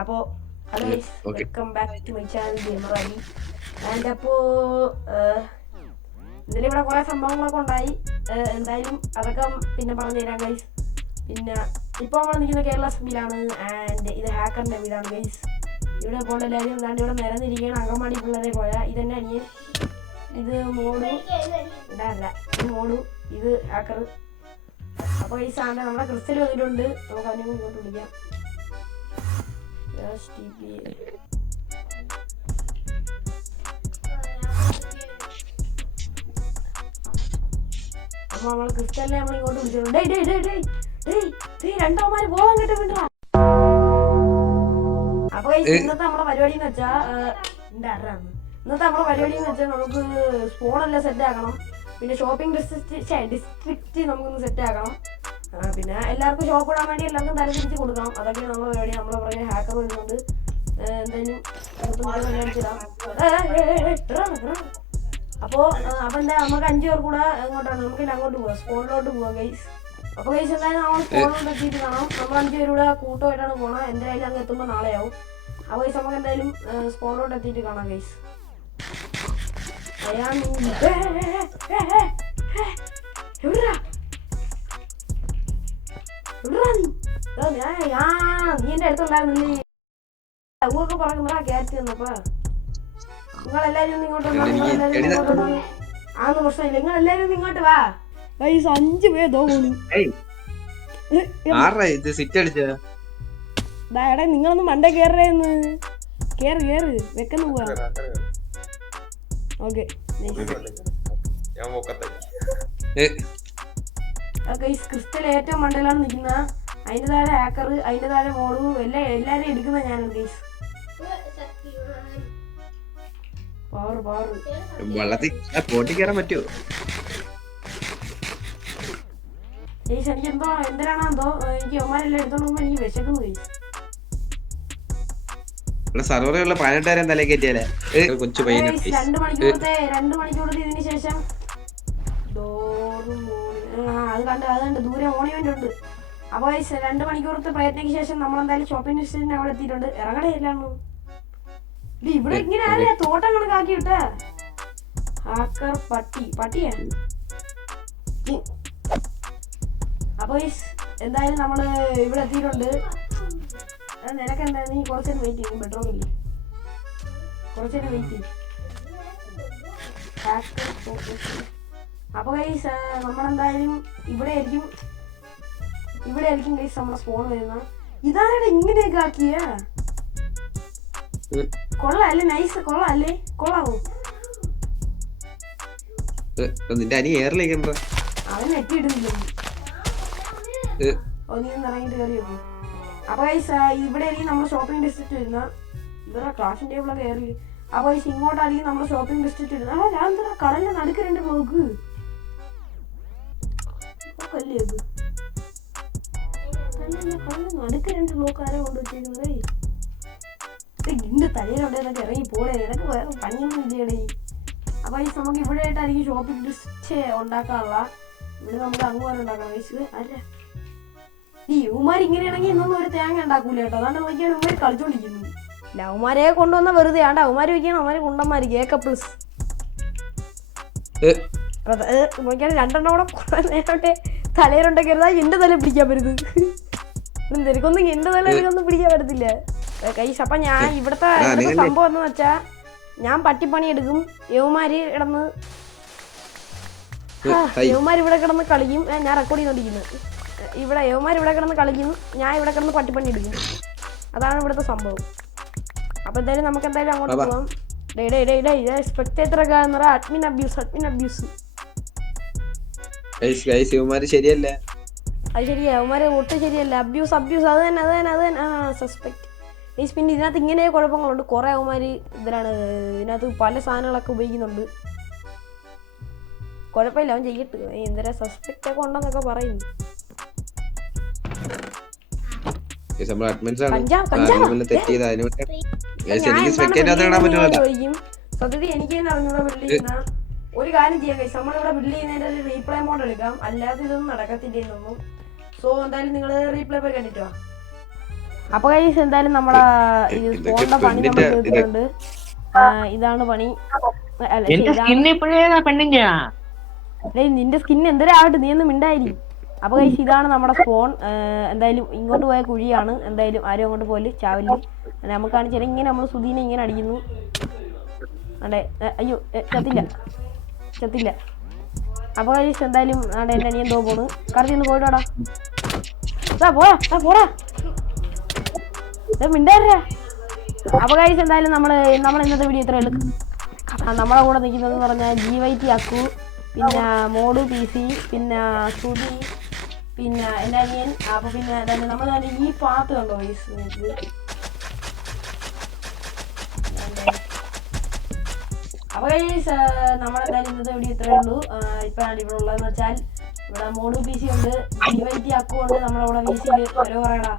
അപ്പോൾ hello guys, welcome back to my channel gamer Ali. And അപ്പോൾ ഇതിലിവിടെ കുറേ സംഭവങ്ങളൊക്കെ ഉണ്ടായി. എന്തായാലും അതൊക്കെ പിന്നെ പറഞ്ഞു തരാം ഗൈസ്. പിന്നെ ഇപ്പോൾ നമ്മൾ നിൽക്കുന്ന കേരള സ്കൂളിലാണ്. ആൻഡ് ഇത് ഹാക്കറിൻ്റെ വീടാണ് ഗൈസ്. ഇവിടെ പോകേണ്ട എല്ലാവരും എന്താണ്ട് ഇവിടെ നിരന്നിരിക്കുകയാണ്. അങ്കമാടി പിള്ളേരെ പോയാൽ ഇതെന്നെ അനിയൻ, ഇത് മോഡു, ഇതല്ല ഇത് മോഡു, ഇത് ഹാക്കർ. അപ്പോൾ ഗൈസ് ആണ് നമ്മുടെ ക്രിസ്റ്റൽ വന്നിട്ടുണ്ട്. നമുക്ക് അവനെ ഇങ്ങോട്ട് വിളിക്കാം. അപ്പൊ നമ്മള് ക്രിസ്റ്റലിനെ നമ്മൾ ഇങ്ങോട്ട് വിളിച്ചിട്ടുണ്ട്. രണ്ടാമാര് പോകാൻ കിട്ടുന്നുണ്ടോ? അപ്പൊ ഇന്നത്തെ നമ്മളെ പരിപാടി എന്ന് വെച്ചാ നമുക്ക് സ്പോണെല്ലാം സെറ്റ് ആക്കണം. പിന്നെ ഷോപ്പിംഗ് ഡിസ്ട്രിക്റ്റ് നമുക്കൊന്ന് സെറ്റ് ആക്കണം. പിന്നെ എല്ലാവർക്കും ഷോപ്പ് ഇടാൻ വേണ്ടി എല്ലാവർക്കും തരംതിരിച്ച് കൊടുക്കണം. അതൊക്കെ നമ്മളെ പരിപാടി. നമ്മളെ പുറകെ ഹാക്കർ വരുന്നുണ്ട്. എന്തായാലും അപ്പോൾ എന്താ നമുക്ക് 5 പേർ കൂടെ എങ്ങോട്ടാണ്, നമുക്കില്ല അങ്ങോട്ട് പോവാം, സ്പോണിലോട്ട് പോവാം ഗൈസ്. അപ്പോൾ ഗൈസ് എന്തായാലും നമ്മൾ സ്പോണിലോട്ട് എത്തിയിട്ട് കാണാം. നമ്മൾ 5 പേരൂടെ കൂട്ടമായിട്ടാണ് പോകണം. എന്തായാലും അങ്ങ് എത്തുമ്പോൾ നാളെയാവും. അപ്പോൾ ഗൈസ് നമുക്ക് എന്തായാലും സ്പോണിലോട്ട് എത്തിയിട്ട് കാണാം ഗൈസ്. നീ എന്റെ അടുത്തുണ്ടായിരുന്നില്ലേ? ഊക്കെ പറയുമ്പോഴാ കയറ്റി വന്നപ്പോ നിങ്ങളെല്ലാരും ഇങ്ങോട്ട് ആന്ന് പ്രശ്നമില്ല. നിങ്ങളെല്ലാരും ഇങ്ങോട്ട് വാ. 5 പേര് എടാ നിങ്ങളൊന്ന് മണ്ടേ കേറേന്ന്. കേറ് വെക്കുന്നു പോവാ. ഓക്കെ ക്രിസ്റ്റൽ ഏറ്റവും മണ്ടയിലാണ് നിൽക്കുന്ന. അതിന്റെ താഴെ ഹാക്കർ, അതിന്റെ താഴെ മോഡു, എല്ലാരും എടുക്കുന്ന ഞാനാണ് ഗൈസ്. എനിക്ക് എന്തോ എന്തിനാണെന്തോ എനിക്ക് അവന്മാരെല്ലാം എടുത്തോണ്ട് പോകുമ്പോ എനിക്ക് വിശക്കുന്നു ഗൈസ്. സർവറുള്ള 18 തലേ കയറ്റിയാലേ 2 മണിക്കൂറത്തെ ഇതിന് ശേഷം അത് കണ്ട് ദൂരെ മോണിമെന്റ് ഉണ്ട്. അപ്പൊ 2 മണിക്കൂറത്തെ പ്രയത്നത്തിന് ശേഷം നമ്മൾ എന്തായാലും ഷോപ്പിംഗ് ഡിസ്ട്രിക്റ്റിന് അവിടെ എത്തിയിട്ടുണ്ട്. ഇറങ്ങടയില്ലാണോ ഇവിടെ ഇങ്ങനെ ആരെയാ തോട്ടം കണക്കാക്കിയിട്ട ഹാക്കർ പട്ടിയാ. അപ്പൊ എന്തായാലും നമ്മള് ഇവിടെ എത്തിയിട്ടുണ്ട്. നിനക്ക് എന്താ, നീ കുറച്ചേരം വെയിറ്റ് ചെയ്യും. ബെഡ്റൂം ഇല്ലേ, കുറച്ചേരം വെയിറ്റ് ചെയ്യും. അപ്പൊ ഗൈസ് നമ്മളെന്തായാലും ഇവിടെ ആയിരിക്കും ഗൈസ് നമ്മളെ സ്പോൺ വരുന്ന. ഇതാരുടെ ഇങ്ങനെയൊക്കെ ആക്കിയ കൊള്ളാല്ലേ? നൈസ് കൊള്ളാല്ലേ? കൊള്ളാവോ? അവൻ നെറ്റിയിടുന്നില്ല. നീ ഇറങ്ങിട്ട് കയറി വെക്കും. അപ്പൊ ഗൈസ് ഇവിടെ ആയിരിക്കും നമ്മുടെ ഷോപ്പിംഗ് ഡിസ്ട്രിക്റ്റ് വരുന്ന. ഇതാ ക്ലാഷിംഗ് ടേബിളൊക്കെ കയറി. അപ്പൊ ഗൈസ് ഇങ്ങോട്ടായിരിക്കും നമ്മുടെ ഷോപ്പിംഗ് ഡിസ്ട്രിക്റ്റ് വരുന്നത്. ഞാൻ എന്താ കടലിൽ നടുക്കരണ്ട് ബ്ലോക്ക് കല്ലേ നടുക്ക് 2 ബ്ലോക്ക് ആരെ കൊണ്ടുവച്ചേക്കുന്നതേ. ഇന്റെ തലയിലുണ്ടെന്നൊക്കെ ഇറങ്ങി പോടേ, നിനക്ക് വേറെ പണിയൊന്നും ഇല്ലേടേ. അപ്പൊ ഈ നമുക്ക് ഇവിടെ ആയിട്ടായിരിക്കും ഷോപ്പിംഗ് ഡിസ്ട്രിക്റ്റ് ഉണ്ടാക്കാനുള്ള. ഇവിടെ നമുക്ക് അങ്ങോട്ട് ഉണ്ടാക്കണം വയസ്സ്. അല്ല ഈ ഉമാർ ഇങ്ങനെയാണെങ്കിൽ ഇന്നൊന്നും ഒരു തേങ്ങ ഉണ്ടാക്കൂല കേട്ടോ. അതാണ് നോക്കിയാണ് ഉമാർ കളിച്ചോണ്ടിരിക്കുന്നത്. ലവ്മാരെ കൊണ്ടുവന്ന വെറുതെ ആണ്ട അവന്മാര് വയ്ക്കണം. അവന്മാര് കുണ്ടന്മാര് കേക്കപ്ലസ് നോക്കിയാണ് 2 എണ്ണം കൂടെ നേരോട്ടെ തലയിലുണ്ടാക്കരുതാ. എന്റെ തല പിടിക്കാൻ പറ്റുന്നത് നിനക്കൊന്നും എന്റെ തല എനിക്കൊന്നും പിടിക്കാൻ പറ്റത്തില്ല കൈസ്. അപ്പൊ ഞാൻ ഇവിടുത്തെ സംഭവം എന്ന് വെച്ചാ ഞാൻ പട്ടിപ്പണി എടുക്കും. യവന്മാര് ഇവിടെ കിടന്ന് കളിക്കും. ഞാൻ റെക്കോർഡ് ചെയ്തോണ്ടിരിക്കുന്നത്. യവന്മാർ ഇവിടെ കിടന്ന് കളിക്കും, ഞാൻ ഇവിടെ കിടന്ന് പട്ടിപ്പണി എടുക്കും. അതാണ് ഇവിടുത്തെ സംഭവം. അപ്പൊ എന്തായാലും നമുക്ക് എന്തായാലും അങ്ങോട്ട് പോവാം. സ്പെക്ടേറ്റർ ഒക്കെ അഡ്മിൻ അബ്യൂസ് ശരിയല്ല. അത് ശരിയാ, അവന്മാരെ ഒട്ടും ശരിയല്ല. അബ്യൂസ് അത് തന്നെ സസ്പെക്ട്. പിന്നെ ഇതിനകത്ത് ഇങ്ങനെ കുഴപ്പങ്ങളുണ്ട്. കുറെ അവന്മാര് ഇതിനകത്ത് പല സാധനങ്ങളൊക്കെ ഉപയോഗിക്കുന്നുണ്ട്. കുഴപ്പമില്ല, അവൻ ചെയ്യട്ട്. എന്തിനാ സസ്പെക്ട് ഒക്കെ ഉണ്ടെന്നൊക്കെ പറയുന്നു. സത്യത്തിൽ എനിക്ക് അറിഞ്ഞൂടെ ബിൽഡ് ചെയ്യുന്ന ഒരു കാര്യം ചെയ്യാം. നമ്മളിവിടെ ബിൽഡ് ചെയ്യുന്നതിന്റെ ഒരു റീപ്ലൈ മോഡ് എടുക്കാം. അല്ലാതെ ഇതൊന്നും നടക്കത്തില്ല എന്നൊന്നും. സോ എന്തായാലും നിങ്ങൾ റീപ്ലൈ പോയി കണ്ടിട്ടോ. അപ്പൊ ഗൈസ് എന്തായാലും നമ്മളെ ഇത് സ്പോണിന്റെ പണി നമ്മൾ തീർത്തിട്ടുണ്ട്. ഇതാണ് പണി. അല്ല നിന്റെ സ്കിൻ എന്തരാവട്ടെ, നീ ഒന്നും മിണ്ടായി. അപ്പൊ ഗൈസ് ഇതാണ് നമ്മുടെ സ്പോൺ. എന്തായാലും ഇങ്ങോട്ട് പോയ കുഴിയാണ്. എന്തായാലും ആരും അങ്ങോട്ട് പോലെ ചാവല് നമുക്ക് കാണിച്ചാൽ ഇങ്ങനെ നമ്മൾ സുധീനെ ഇങ്ങനെ അടിക്കുന്നു. അതെ അയ്യോ ചത്തില്ല. അപ്പൊ ഗൈസ് എന്തായാലും അവിടെ എൻ്റെ അനിയൻ എന്തോ പോണ്. കറത്തി ഒന്ന് പോയിട്ടോടാ പോടാ മിണ്ടാരാ. അപ്പൊ ഗൈസ് എന്തായാലും നമ്മൾ ഇന്നത്തെ വീഡിയോ ഇത്ര എടുക്കും. നമ്മളെ കൂടെ നിൽക്കുന്നതെന്ന് പറഞ്ഞാൽ GYT അക്കു, പിന്നെ മോഡു PC, പിന്നെ സുധി, പിന്നെ എൻ്റെ അനിയൻ. അപ്പൊ പിന്നെ എന്തായാലും നമ്മൾ ഈ പാത്ത് കണ്ടോ ഗൈസ് അപ്പൊ ഗൈസ് നമ്മളെന്തായാലും ഇന്നത്തെ വീഡിയോ ഇത്രയേ ഉള്ളൂ. ഇപ്പോഴാണ് ഇവിടെ ഉള്ളതെന്ന് വെച്ചാൽ ഇവിടെ മോഡു PC ഉണ്ട്, GYT അക്കു ഉണ്ട്, നമ്മളവിടെ VC-യിൽ ഓരോ പറയടാ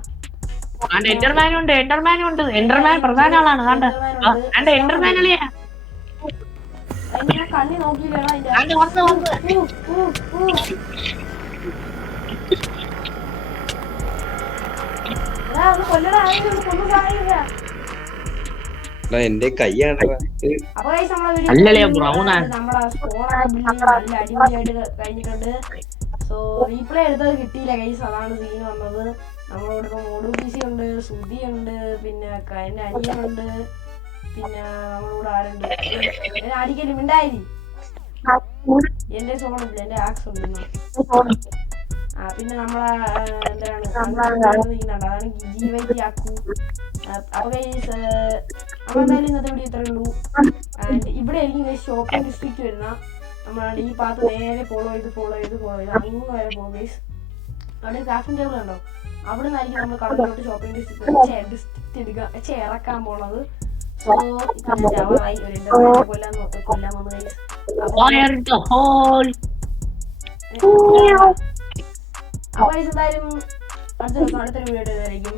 എൻഡർമാൻ ഉണ്ട്. എൻഡർമാൻ പ്രധാന ആളാണ്. കണ്ണി നോക്കിയില്ലടാ കൊല്ലടാ കൊന്നു സാധിക്കില്ല. എന്റെ കൈയാണ്. അപ്പൊ ഗൈസ് നമ്മുടെ സ്പോണൊക്കെ ബിൽഡിംഗ് നല്ല അടിപൊളിയായിട്ട് കഴിഞ്ഞിട്ടുണ്ട്. സോ റീപ്ലേ എടുത്തത് കിട്ടിയില്ല ഗൈസ്, അതാണ് സീൻ വന്നത്. നമ്മളോട് ഇപ്പൊ മോഡു PC ഉണ്ട്, സുധി ഉണ്ട്, പിന്നെ എൻ്റെ അനിയനുണ്ട്, പിന്നെ നമ്മളോട് ആരുണ്ട് അടിക്കലും മിണ്ടായി. എന്റെ സോണില്ല, എന്റെ ആക്സ് ഉണ്ട്. പിന്നെ നമ്മളെ എന്താണ് അതാണ് GYT അക്കു. അപ്പൊ ഗൈസ് നമ്മളെന്തായാലും ഇന്നത്തെ വീഡിയോ ഇത്രയേ ഉള്ളൂ. ഇവിടെ ആയിരിക്കും ഗൈസ് ഷോപ്പിംഗ് ഡിസ്ട്രിക്റ്റ് വരുന്ന. നമ്മളാണ് ഈ പാത്ത് നേരെ ഫോളോ ചെയ്ത് അങ്ങ് വരെ പോകും ഗൈസ്. അവിടെ ക്രാഫ്റ്റിംഗ് ടേബിൾ ഉണ്ടോ, അവിടെ നിന്നായിരിക്കും നമ്മൾ കടലിലോട്ട് ഷോപ്പിംഗ് ഡിസ്ട്രിക്റ്റ് ഇറക്കാൻ പോണത്. സോ ജവായി ഒരു കൊല്ലാൻ വന്നു ഗൈസ്. അപ്പൊ ഗൈസ് എന്തായാലും അടുത്തൊരു വീഡിയോ ആയിരിക്കും.